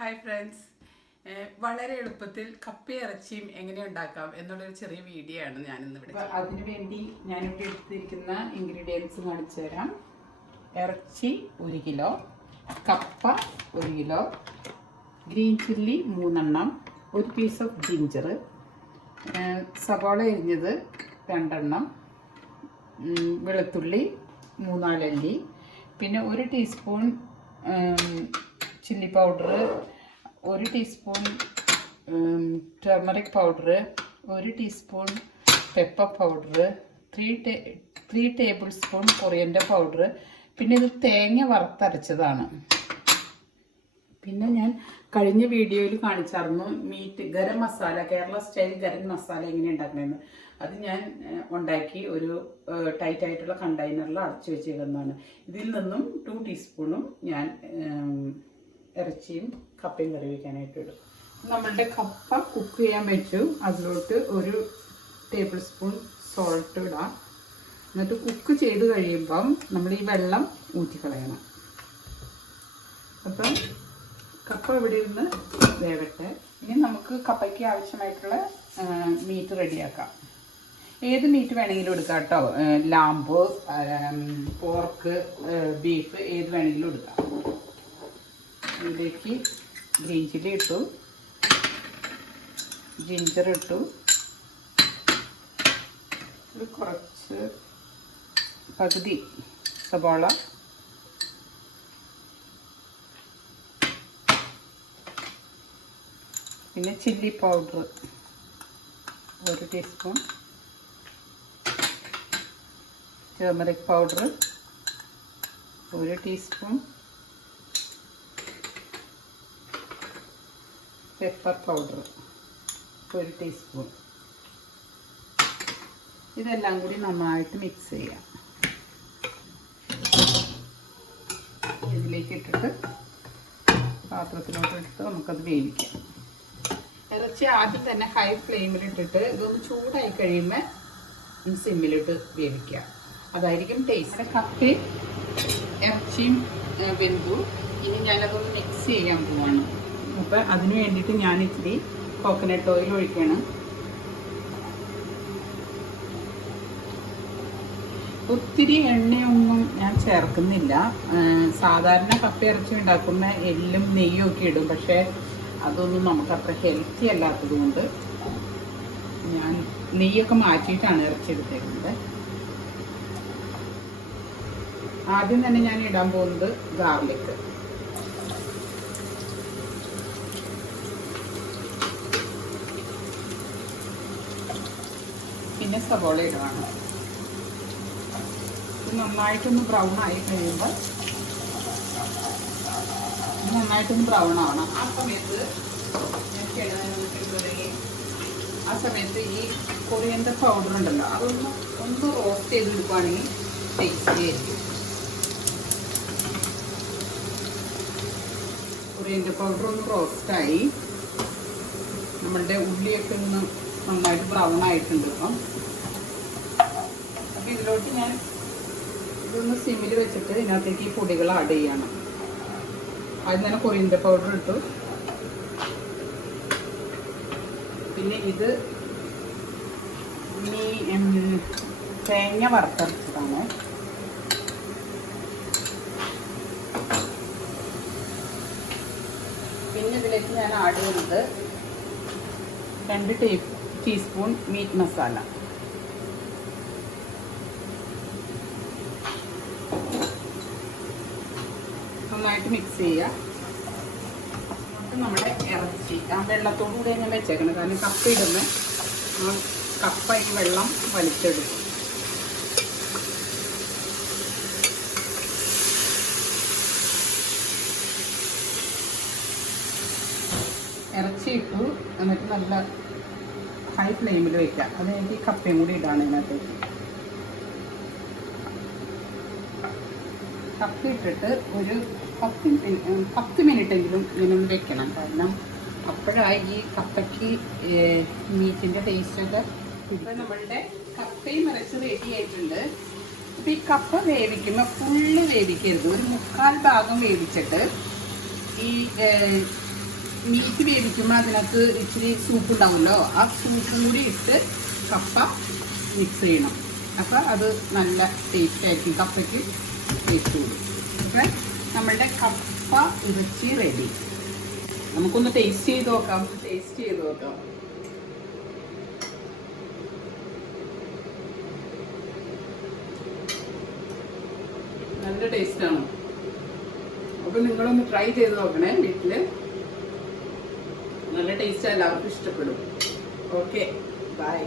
Hi friends, വളരെ എളുപ്പത്തിൽ കപ്പയും ഇറച്ചിയും എങ്ങനെ ഉണ്ടാക്കാം എന്നുള്ളൊരു ചെറിയ വീഡിയോ ആണ് ഞാനിന്ന് ഇവിടെ. അതിനുവേണ്ടി ഞാനിവിടെ എടുത്തിരിക്കുന്ന ഇൻഗ്രീഡിയൻസ് കാണിച്ചു തരാം. ഇറച്ചി 1 കിലോ, കപ്പ 1 കിലോ, ഗ്രീൻ ചില്ലി 3 എണ്ണം, 1 പീസ് ഓഫ് ജിഞ്ചർ, സവാള അരിഞ്ഞത് 2 എണ്ണം, വെളുത്തുള്ളി 3-4 അല്ലി, പിന്നെ 1 teaspoon chilli powder, 1 teaspoon turmeric powder, 1 teaspoon pepper powder, 3 table spoon coriander powder. പിന്നെ ഇത് തേങ്ങ വറുത്തരച്ചതാണ്. പിന്നെ ഞാൻ കഴിഞ്ഞ വീഡിയോയിൽ കാണിച്ചായിരുന്നു ഗരം മസാല, കേരള സ്റ്റൈൽ ഗരം മസാല എങ്ങനെ ഉണ്ടാക്കണമെന്ന്. അത് ഞാൻ ഉണ്ടാക്കി ഒരു ടൈറ്റ് ആയിട്ടുള്ള കണ്ടെയ്നറിൽ അടച്ചു വെച്ചേക്കുന്നതാണ്. ഇതിൽ നിന്നും 2 ടീസ്പൂണും ഞാൻ ഇറച്ചിയും കപ്പയും കറി വയ്ക്കാനായിട്ട് ഇടും. നമ്മളുടെ കപ്പ കുക്ക് ചെയ്യാൻ വെച്ചു. അതിലോട്ട് 1 ടേബിൾ സ്പൂൺ സോൾട്ട് ഇടാം. എന്നിട്ട് കുക്ക് ചെയ്ത് കഴിയുമ്പം നമ്മൾ ഈ വെള്ളം ഊറ്റിക്കളയണം. അപ്പം കപ്പ ഇവിടെ ഇരുന്ന് വേവട്ടെ. ഇനി നമുക്ക് കപ്പയ്ക്ക് ആവശ്യമായിട്ടുള്ള മീറ്റ് റെഡിയാക്കാം. ഏത് മീറ്റ് വേണമെങ്കിലും എടുക്കാം കേട്ടോ. ലാമ്പ്, പോർക്ക്, ബീഫ് ഏത് വേണമെങ്കിലും എടുക്കാം. ഇതിലേക്ക് ഗ്രീൻ ചില്ലി ഇട്ടു, ജിഞ്ചർ ഇട്ടു, കുറച്ച് പകുതി സവാള, പിന്നെ chilli powder 1 teaspoon, turmeric powder 1 teaspoon, pepper powder 1 teaspoon. ഇതെല്ലാം കൂടി നന്നായിട്ട് മിക്സ് ചെയ്യാം. ഇതിലേക്ക് ഇട്ടിട്ട് പാത്രത്തിലോട്ട് ഇട്ടിട്ട് നമുക്കത് വേവിക്കാം. ഇറച്ചി ആദ്യം തന്നെ ഹൈ ഫ്ലെയിമിലിട്ടിട്ട് ഇതൊന്ന് ചൂടായി കഴിയുമ്പോൾ സിമ്മിലിട്ട് വേവിക്കുക. അതായിരിക്കും ടേസ്റ്റ്. കപ്പയും ഇറച്ചിയും വെന്തു. ഇനി ഞാനതൊന്ന് മിക്സ് ചെയ്യാൻ പോവാണ്. അപ്പം അതിന് വേണ്ടിയിട്ട് ഞാൻ ഇത്തിരി കോക്കനട്ട് ഓയിൽ ഒഴിക്കണം. ഒത്തിരി എണ്ണയൊന്നും ഞാൻ ചേർക്കുന്നില്ല. സാധാരണ കപ്പ ഇറച്ചി ഉണ്ടാക്കുമ്പോൾ എല്ലും നെയ്യൊക്കെ ഇടും. പക്ഷേ അതൊന്നും നമുക്ക് അത്ര ഹെൽത്തി അല്ലാത്തത് കൊണ്ട് ഞാൻ നെയ്യൊക്കെ മാറ്റിയിട്ടാണ് ഇറച്ചി എടുത്തേക്കുന്നത്. ആദ്യം തന്നെ ഞാൻ ഇടാൻ പോകുന്നത് ഗാർലിക്. പിന്നെ സവോള ഇടുകയാണ്. ഇത് നന്നായിട്ടൊന്ന് ബ്രൗൺ ആയി കഴിയുമ്പോൾ നന്നായിട്ടൊന്ന് ബ്രൗൺ ആവണം. ആ സമയത്ത് ആ സമയത്ത് ഈ കൊറിയൻഡർ പൗഡർ ഉണ്ടല്ലോ, അതൊന്ന് റോസ്റ്റ് ചെയ്തെടുക്കുകയാണെങ്കിൽ ടേസ്റ്റി ആയിരിക്കും. കൊറിയൻഡർ പൗഡർ ഒന്ന് റോസ്റ്റായി നമ്മളുടെ ഉള്ളിയൊക്കെ ഒന്ന് നന്നായിട്ട് ബ്രൗൺ ആയിട്ടുണ്ട്. അപ്പം ഇതിലോട്ട് ഞാൻ ഇതൊന്ന് സിമ്മിൽ വെച്ചിട്ട് ഇതിനകത്തേക്ക് ഈ പൊടികൾ ആഡ് ചെയ്യണം. ആദ്യം തന്നെ കൊറിയൻഡർ പൗഡർ ഇട്ടു. പിന്നെ ഇത് തേങ്ങ വറുത്തരച്ചതാണ്. പിന്നെ ഇതിലേക്ക് ഞാൻ ആഡ് ചെയ്യുന്നത് 2 ടീസ്പൂൺ മീറ്റ് മസാല. നന്നായിട്ട് മിക്സ് ചെയ്യുക. നമ്മുടെ ഇറച്ചി ആ വെള്ളത്തോടു കൂടെ ഞാൻ വെച്ചേക്കണം. കാരണം കപ്പ ഇടുന്ന ആ കപ്പ ഈ വെള്ളം വലിച്ചെടുക്കും. ഇറച്ചി ഇട്ടു. എന്നിട്ട് നല്ല ഹൈ ഫ്ലെയിമിൽ വയ്ക്കാം. അത് എനിക്ക് കപ്പയും കൂടി ഇടാണ് ഇതിനകത്തേക്ക്. കപ്പ ഇട്ടിട്ട് ഒരു 10 മിനിറ്റെങ്കിലും ഇങ്ങനൊന്ന് വെക്കണം. കാരണം അപ്പോഴാണ് ഈ കപ്പയ്ക്ക് മീറ്റിൻ്റെ ടേസ്റ്റൊക്കെ. ഇപ്പം നമ്മളുടെ കപ്പയും ഇറച്ചി റെഡി ആയിട്ടുണ്ട്. അപ്പം ഈ കപ്പ വേവിക്കുമ്പോൾ ഫുള്ള് വേവിക്കരുത്. ഒരു 3/4 ഭാഗം വേവിച്ചിട്ട് ഈ മീറ്റ് വേവിക്കുമ്പോൾ അതിനകത്ത് ഇച്ചിരി സൂപ്പ് ഉണ്ടാവുമല്ലോ, ആ സൂപ്പും കൂടി ഇട്ട് കപ്പ മിക്സ് ചെയ്യണം. അപ്പോൾ അത് നല്ല ടേസ്റ്റ് ആയിരിക്കും, കപ്പയ്ക്ക് ടേസ്റ്റ് കൂടും. ഓക്കെ, നമ്മളുടെ കപ്പ ഇറച്ചി റെഡി. നമുക്കൊന്ന് ടേസ്റ്റ് ചെയ്ത് നോക്കാം. നല്ല ടേസ്റ്റാണ്. അപ്പോൾ നിങ്ങളൊന്ന് ട്രൈ ചെയ്ത് നോക്കണേ വീട്ടിൽ. നല്ല ടേസ്റ്റ് എല്ലാവർക്കും ഇഷ്ടപ്പെടും. Okay, by.